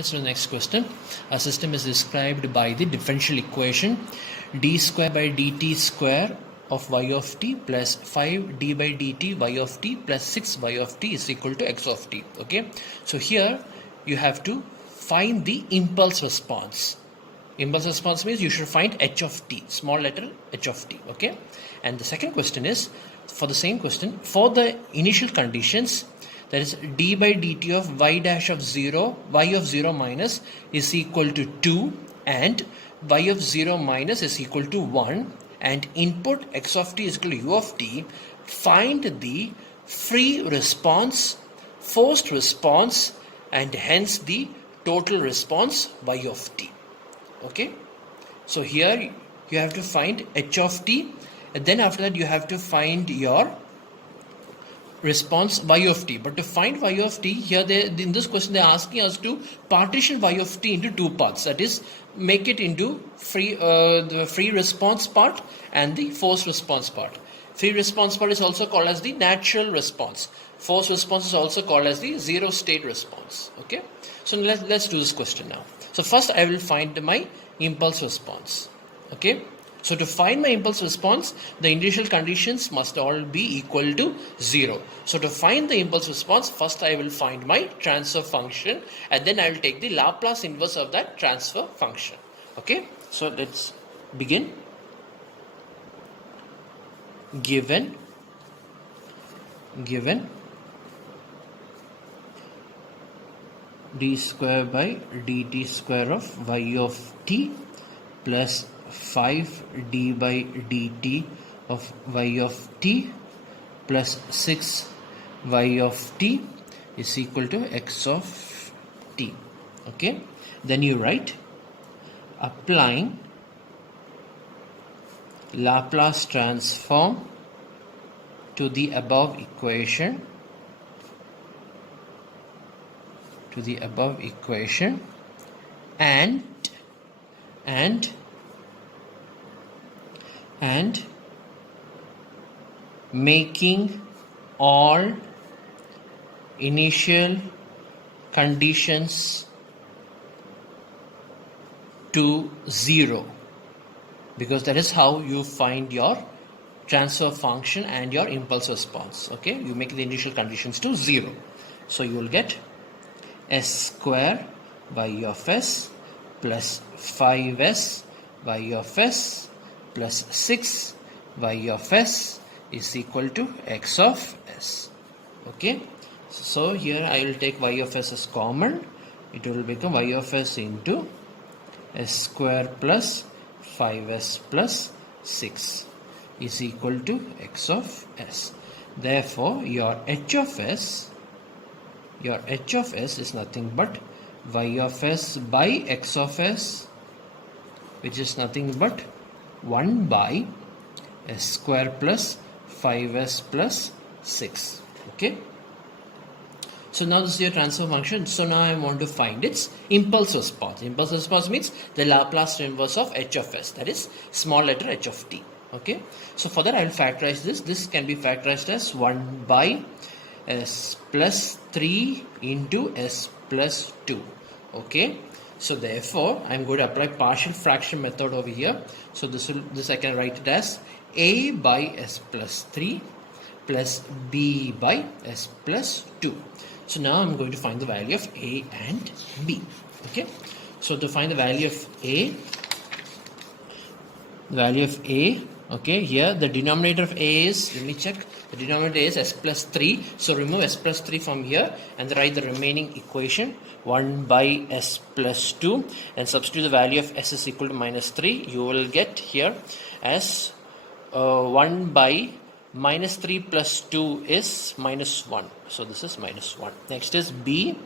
let's do the next question. A system is described by the differential equation d square by dt square of y of t plus 5d by dt y of t plus 6y of t is equal to x of t. Okay, so here you have to find the impulse response. Impulse response means you should find h of t, small letter h of t. Okay, and the second question is for the same question, for the initial conditions, that is d by dt of y dash of 0, y of 0 minus is equal to 2 and y of 0 minus is equal to 1 and input x of t is equal to u of t. Find the free response, forced response and hence the total response y of t. Okay, so here you have to find h of t and then after that you have to find your response y of t. But to find y of t, here in this question they are asking us to partition y of t into two parts, that is make it into the free response part and the forced response part. Free response part is also called as the natural response. Forced response is also called as the zero state response. Okay, so let's do this question now. So first I will find my impulse response. Okay, so to find my impulse response, the initial conditions must all be equal to 0. So to find the impulse response, first I will find my transfer function and then I will take the Laplace inverse of that transfer function. Okay, so let's begin. Given d square by dt square of y of t plus 5d by dt of y of t plus 6y of t is equal to x of t. Okay, then you write applying Laplace transform to the above equation and making all initial conditions to 0, because that is how you find your transfer function and your impulse response. Okay, you make the initial conditions to 0, so you will get s square y of s plus 5s y of s plus 6 y of s is equal to x of s. Okay, so here I will take y of s as common. It will become y of s into s square plus 5s plus 6 is equal to x of s. Therefore your h of s is nothing but y of s by x of s, which is nothing but 1 by s square plus 5s plus 6. Okay, so now this is your transfer function. So now I want to find its impulse response. Impulse response means the Laplace inverse of h of s, that is small letter h of t. Okay, so for that I will factorize this. This can be factorized as 1 by s plus 3 into s plus 2. Okay, so therefore I am going to apply partial fraction method over here. So this I can write it as a by s plus 3 plus b by s plus 2. So now I am going to find the value of a and b. Okay, so to find the value of a, okay, here the denominator of a is, let me check, the denominator is s plus 3, so remove s plus 3 from here and write the remaining equation 1 by s plus 2 and substitute the value of s is equal to minus 3. You will get here as 1 by minus 3 plus 2 is minus 1, so this is minus 1. Next is b,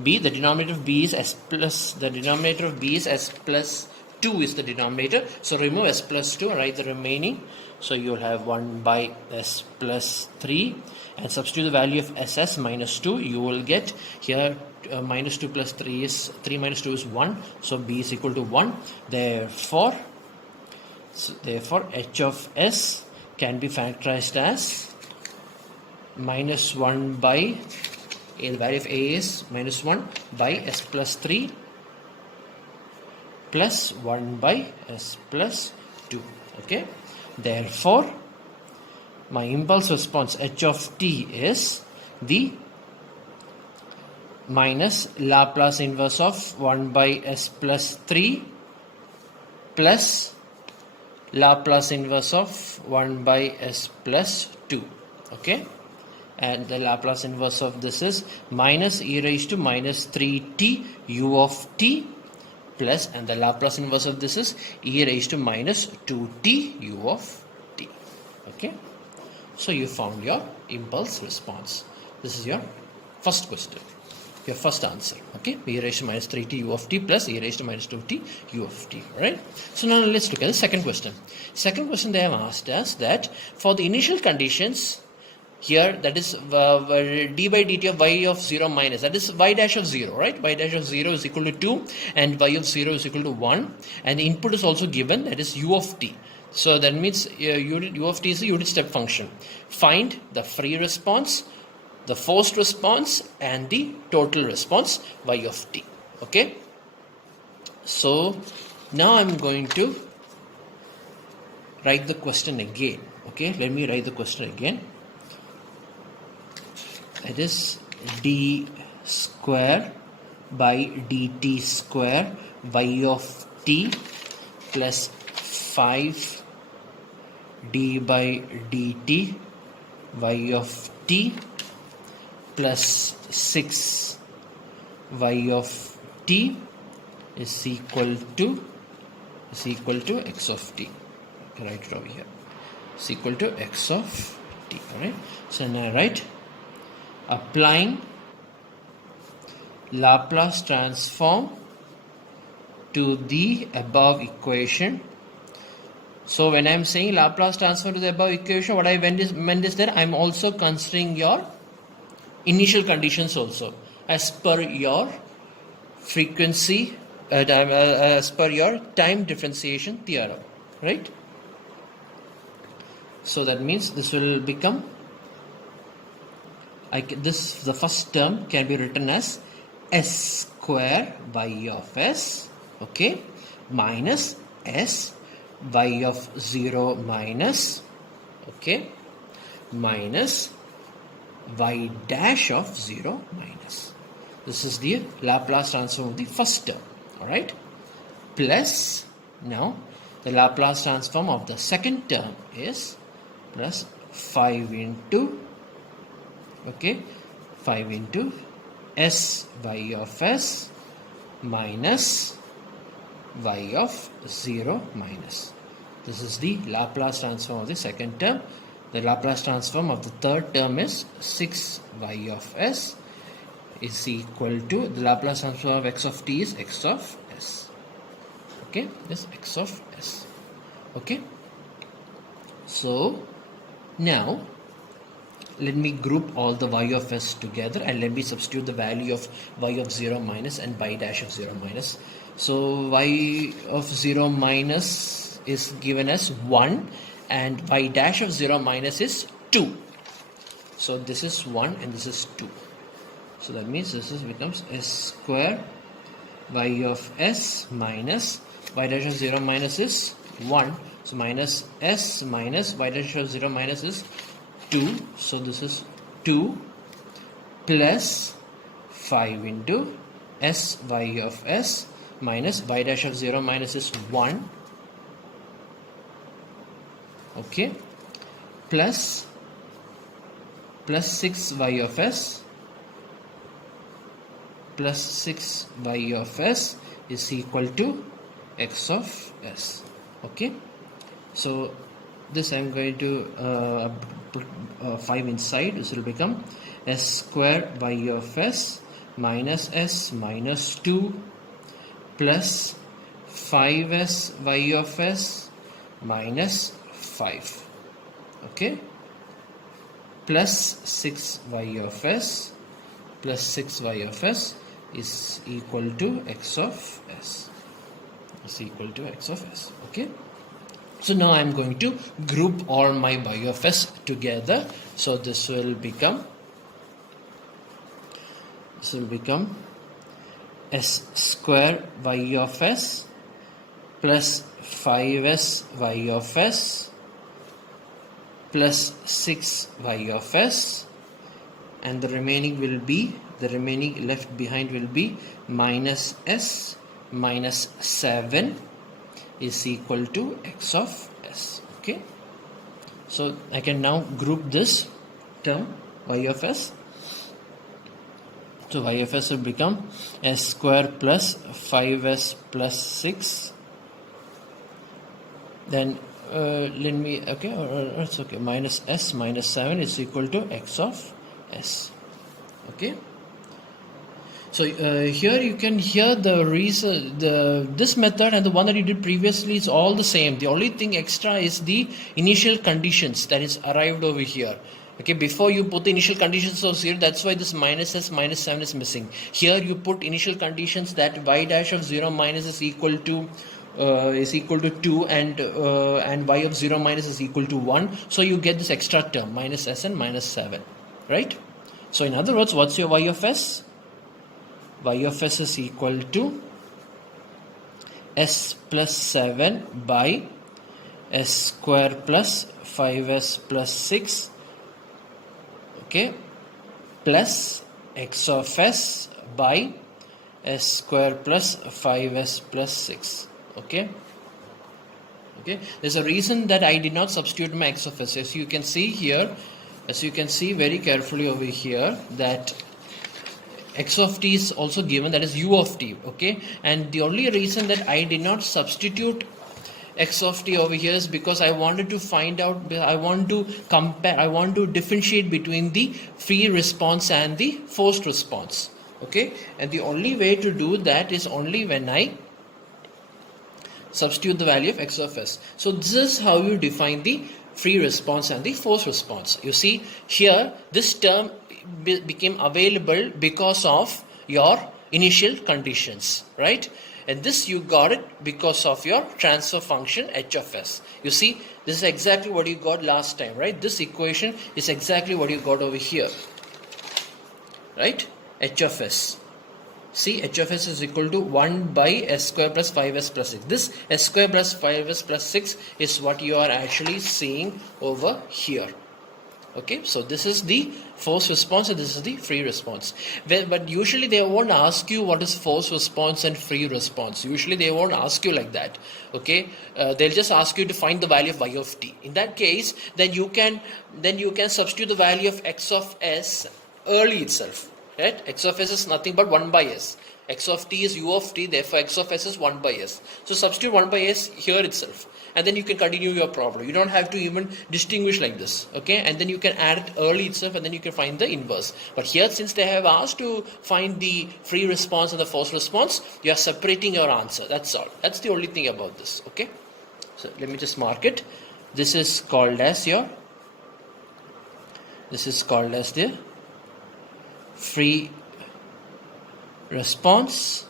the denominator of b is s plus, the denominator of b is s plus 2 is the denominator, so remove s plus 2 and write the remaining. So you will have 1 by s plus 3 and substitute the value of ss minus 2. You will get here minus 2 plus 3 is 3 minus 2 is 1, so b is equal to 1. Therefore h of s can be factorized as minus 1 by The value of A is minus 1 by S plus 3 plus 1 by S plus 2. Okay. Therefore, my impulse response h of t is the minus Laplace inverse of 1 by S plus 3 plus Laplace inverse of 1 by S plus 2. Okay. And the Laplace inverse of this is minus e raised to minus 3t u of t plus, and the Laplace inverse of this is e raised to minus 2t u of t. Okay. So you found your impulse response. This is your first question, your first answer. Okay, e raised to minus 3t u of t plus e raised to minus 2t u of t. Alright. So now let's look at the second question. Second question, they have asked us that for the initial conditions here, that is d by dt of y of 0 minus, that is y dash of 0, right? Y dash of 0 is equal to 2 and y of 0 is equal to 1, and the input is also given, that is u of t. So that means u of t is a unit step function. Find the free response, the forced response, and the total response y of t. Okay. So now I'm going to write the question again. Okay, let me write the question again. It is d square by dt square y of t plus 5 d by dt y of t plus 6 y of t is equal to x of t. I can write it over here. Is equal to x of t. Alright. So now I write applying Laplace transform to the above equation. So when I am saying Laplace transform to the above equation, what I meant is that I am also considering your initial conditions also as per your frequency, as per your time differentiation theorem, right? So that means this will become, the first term can be written as s square y of s, okay, minus s y of 0 minus, okay, minus y dash of 0 minus. This is the Laplace transform of the first term. Alright, plus now the Laplace transform of the second term is plus 5 into, okay, 5 into s y of s minus y of 0 minus. This is the Laplace transform of the second term. The Laplace transform of the third term is 6 y of s is equal to, the Laplace transform of x of t is x of s. Okay, this x of s. Okay, so now let me group all the y of s together and let me substitute the value of y of 0 minus and y dash of 0 minus. So y of 0 minus is given as 1 and y dash of 0 minus is 2. So this is 1 and this is 2. So that means this becomes s square y of s minus y dash of 0 minus is 1. So minus s minus y dash of 0 minus is 2. So this is 2 plus 5 into s y of s minus y dash of 0 minus is 1. Okay, plus 6 y of s plus 6 y of s is equal to x of s. Okay, so this I am going to 5 inside. This will become s square y of s minus s minus 2 plus 5s y of s minus 5, okay, plus 6 y of s plus 6 y of s is equal to x of s, is equal to x of s. Okay, so now I am going to group all my y of s together. So this will become this will become s square y of s plus 5s y of s plus 6y of s, and the remaining left behind will be minus s minus 7 is equal to x of s. Okay, so I can now group this term y of s. So y of s will become s square plus 5s plus 6. Then it's okay, minus s minus 7 is equal to x of s. Okay, so here you can hear the reason, this method and the one that you did previously is all the same. The only thing extra is the initial conditions that is arrived over here. Okay, before you put the initial conditions over here, that's why this minus s minus 7 is missing. Here you put initial conditions that y dash of 0 minus is equal to 2 and y of 0 minus is equal to 1. So you get this extra term minus s and minus 7, right? So in other words, what's your y of s? Y of s is equal to s plus 7 by s square plus 5s plus 6, okay, plus x of s by s square plus 5s plus 6. Okay, there's a reason that I did not substitute my x of s. As you can see here, as you can see very carefully over here, that x of t is also given, that is u of t. Okay, and the only reason that I did not substitute x of t over here is because I wanted to find out, I want to compare, I want to differentiate between the free response and the forced response. Okay, and the only way to do that is only when I substitute the value of x of s. So this is how you define the free response and the forced response. You see here, this term became available because of your initial conditions, right? And this you got it because of your transfer function h of s. You see, this is exactly what you got last time, right? This equation is exactly what you got over here, right? H of s. See, h of s is equal to 1 by s square plus 5s plus 6. This s square plus 5s plus 6 is what you are actually seeing over here. Okay, so this is the forced response and this is the free response. But usually they won't ask you what is forced response and free response. Usually they won't ask you like that. Okay, they'll just ask you to find the value of y of t. In that case, then you can substitute the value of x of s early itself. Right? X of s is nothing but 1 by s. X of t is u of t, therefore x of s is 1 by s. So substitute 1 by s here itself, and then you can continue your problem. You don't have to even distinguish like this, okay? And then you can add it early itself, and then you can find the inverse. But here, since they have asked to find the free response and the forced response, you are separating your answer. That's all. That's the only thing about this, okay? So let me just mark it. This is called as the free response,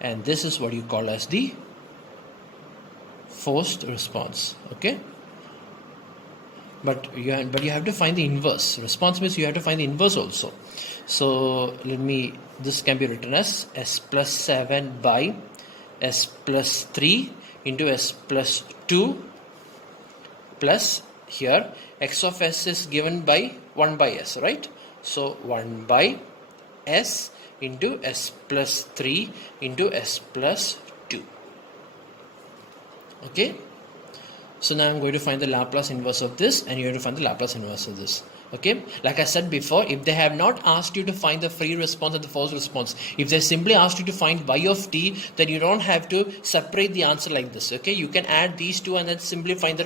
and this is what you call as the forced response. Okay, but you have to find the inverse. Response means you have to find the inverse also. So this can be written as s plus 7 by s plus 3 into s plus 2 plus, here x of s is given by 1 by s, right? So 1 by s into s plus 3 into s plus 2. Okay, so now I'm going to find the Laplace inverse of this, and you have to find the Laplace inverse of this. Okay, like I said before, if they have not asked you to find the free response and the forced response, if they simply asked you to find y of t, then you don't have to separate the answer like this. Okay, you can add these two and then simply find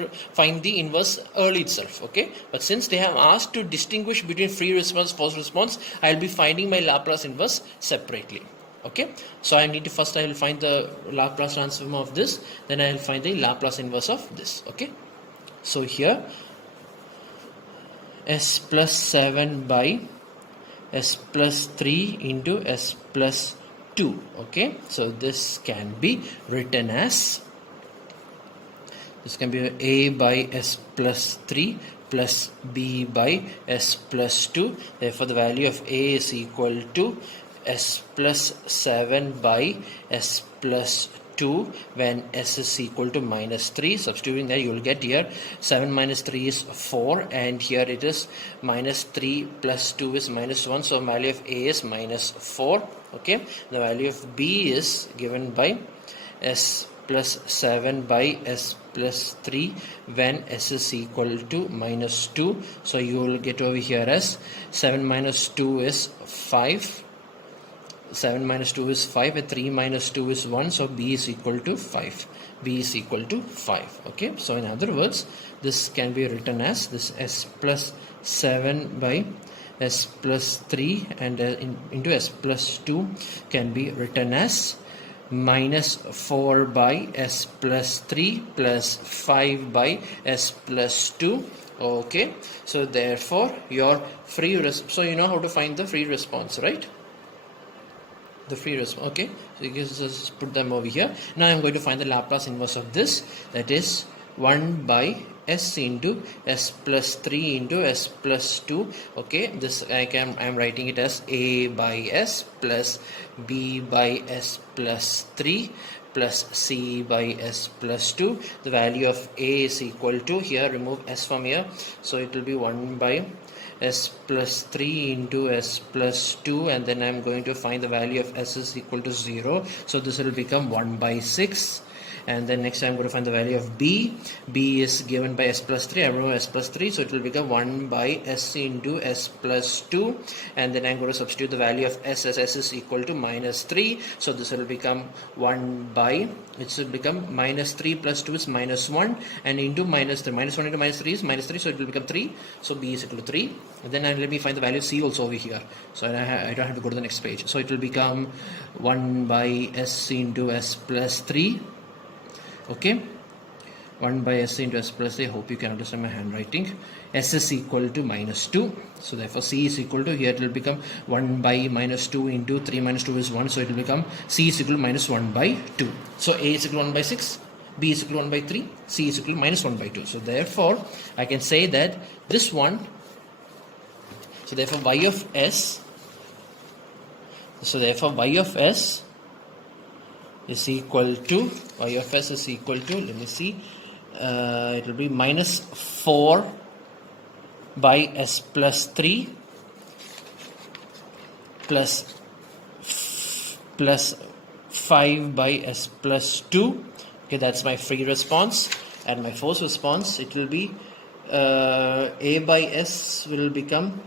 the inverse early itself. Okay, but since they have asked to distinguish between free response, forced response, I'll be finding my Laplace inverse separately. Okay, so I will find the Laplace transform of this, then I will find the Laplace inverse of this. Okay, so here s plus 7 by s plus 3 into s plus 2. Okay, so this can be written as This can be a by s plus 3 plus b by s plus 2. Therefore, the value of a is equal to s plus 7 by s plus 2 when s is equal to minus 3. Substituting that, you will get here 7 minus 3 is 4, and here it is minus 3 plus 2 is minus 1. So value of a is minus 4. Okay, the value of b is given by s plus 7 by s plus 3 when s is equal to minus 2. So you will get over here as 7 minus 2 is 5. 7 minus 2 is 5, and 3 minus 2 is 1, so b is equal to 5. b is equal to 5. Okay, so in other words, this can be written as this s plus 7 by s plus 3 and into s plus 2 can be written as minus 4 by s plus 3 plus 5 by s plus 2. Okay, so therefore your so you know how to find the free response, right? The free response. Okay, so you can just put them over here. Now I'm going to find the Laplace inverse of this, that is 1 by s into s plus 3 into s plus 2. Okay, this I'm writing it as a by s plus b by s plus 3 plus c by s plus 2. The value of a is equal to, here remove s from here, so it will be 1 by s plus 3 into s plus 2, and then I'm going to find the value of s is equal to 0, so this will become 1 by 6. And then next I'm going to find the value of b. b is given by s plus 3. I remember s plus 3, so it will become 1 by s into s plus 2, and then I'm going to substitute the value of s as s is equal to minus 3, so this will become 1 by, it will become minus 3 plus 2 is minus 1, and into minus 3, minus 1 into minus 3 is minus 3, so it will become 3, so b is equal to 3. And then let me find the value of c also over here, so I don't have to go to the next page, so it will become 1 by s into s plus 3. Okay, 1 by s into s plus 3. I hope you can understand my handwriting. S is equal to minus 2, so therefore c is equal to, here it will become 1 by minus 2 into 3 minus 2 is 1, so it will become c is equal to minus 1 by 2. So a is equal to 1 by 6, b is equal to 1 by 3, c is equal to minus 1 by 2. So therefore I can say that this one, so therefore y of s, is equal to, y of s is equal to, let me see, it will be minus 4 by s plus 3 plus 5 by s plus 2. Okay, that's my free response. And my forced response, it will be a by s will become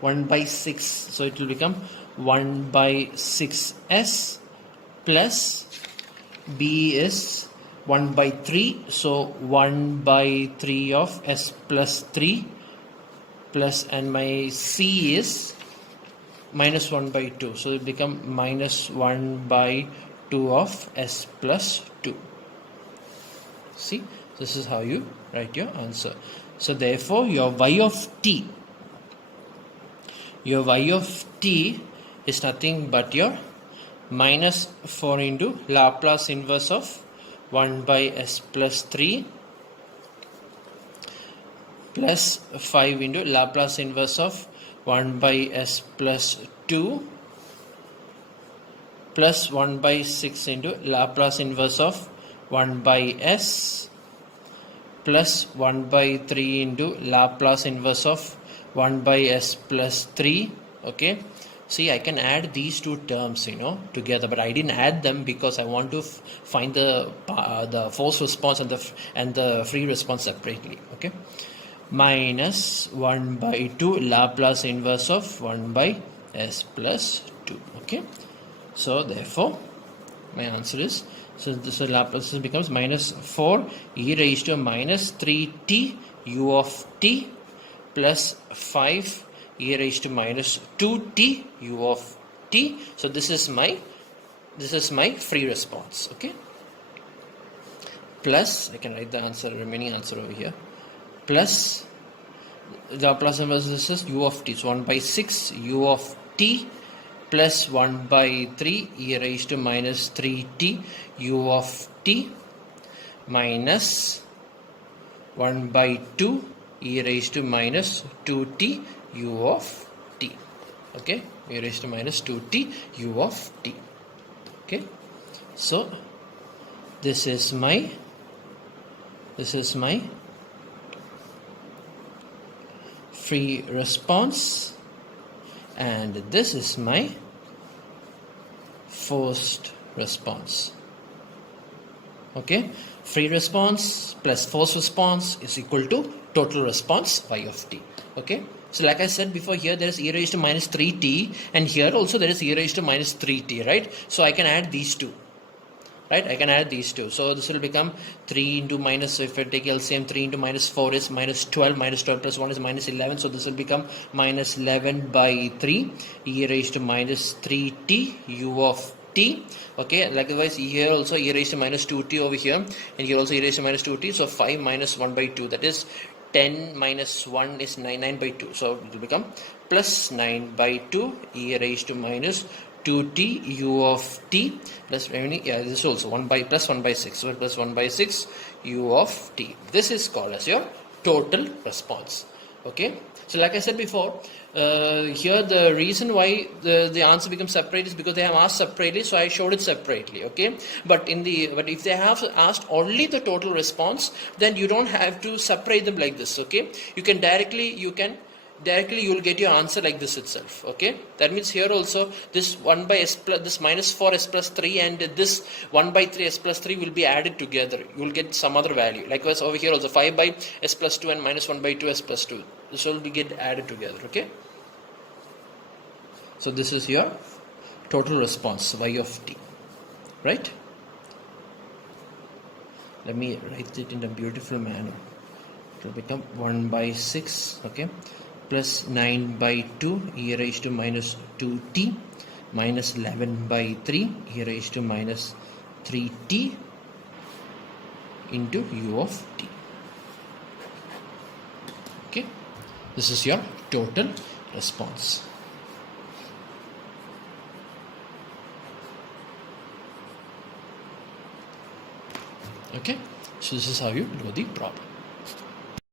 1 by 6, so it will become 1 by 6s plus b is 1 by 3, so 1 by 3 of s plus 3 plus, and my c is minus 1 by 2, so it become minus 1 by 2 of s plus 2. See, this is how you write your answer. So therefore your y of t is nothing but your minus 4 into Laplace inverse of 1 by s plus 3 plus 5 into Laplace inverse of 1 by s plus 2 plus 1 by 6 into Laplace inverse of 1 by s plus 1 by 3 into Laplace inverse of 1 by s plus 3. Okay, see, I can add these two terms, together, but I didn't add them because I want to find the forced response and the free response separately. Okay, minus 1 by 2 Laplace inverse of 1 by s plus 2. Okay, so therefore my answer is, so this Laplace becomes minus 4 e raised to minus 3t u of t plus 5 e raised to minus 2t u of t. So this is my free response. Okay, plus I can write the remaining answer over here, plus the Laplace inverse, this is u of t, so 1 by 6 u of t plus 1 by 3 e raised to minus 3t u of t minus 1 by 2 e raised to minus 2t u of t. Okay, e raised to minus 2t u of t. Okay, so this is my free response, and this is my forced response. Okay, free response plus forced response is equal to total response y of t. Okay, so like I said before, here there is e raised to minus 3t, and here also there is e raised to minus 3t, right? So I can add these two. Right, I can add these two. So this will become 3 into minus, so if I take LCM, 3 into minus 4 is minus 12, minus 12 plus 1 is minus 11. So this will become minus 11 by 3 e raised to minus 3t u of t. Okay, likewise here also e raised to minus 2t over here, and here also e raised to minus 2t. So 5 minus 1 by 2, that is 10 minus 1 is 9, 9 by 2. So it will become plus 9 by 2 e raised to minus 2t u of t plus this is also 1 by plus 1 by 6, so plus 1 by 6 u of t. This is called as your total response. Okay, so like I said before, here the reason why the answer becomes separate is because they have asked separately, so I showed it separately. Okay, but if they have asked only the total response, then you don't have to separate them like this. Okay, you will get your answer like this itself. Okay, that means here also this 1 by s plus this minus 4 s plus 3 and this 1 by 3 s plus 3 will be added together. You will get some other value. Likewise over here also 5 by s plus 2 and minus 1 by 2 s plus 2. This will be get added together. Okay, so this is your total response y of t, right? Let me write it in a beautiful manner. It will become 1 by 6. Okay, plus 9 by 2 e raised to minus 2t minus 11 by 3 e raised to minus 3t into u of t. Okay, this is your total response. Okay, so this is how you do the problem.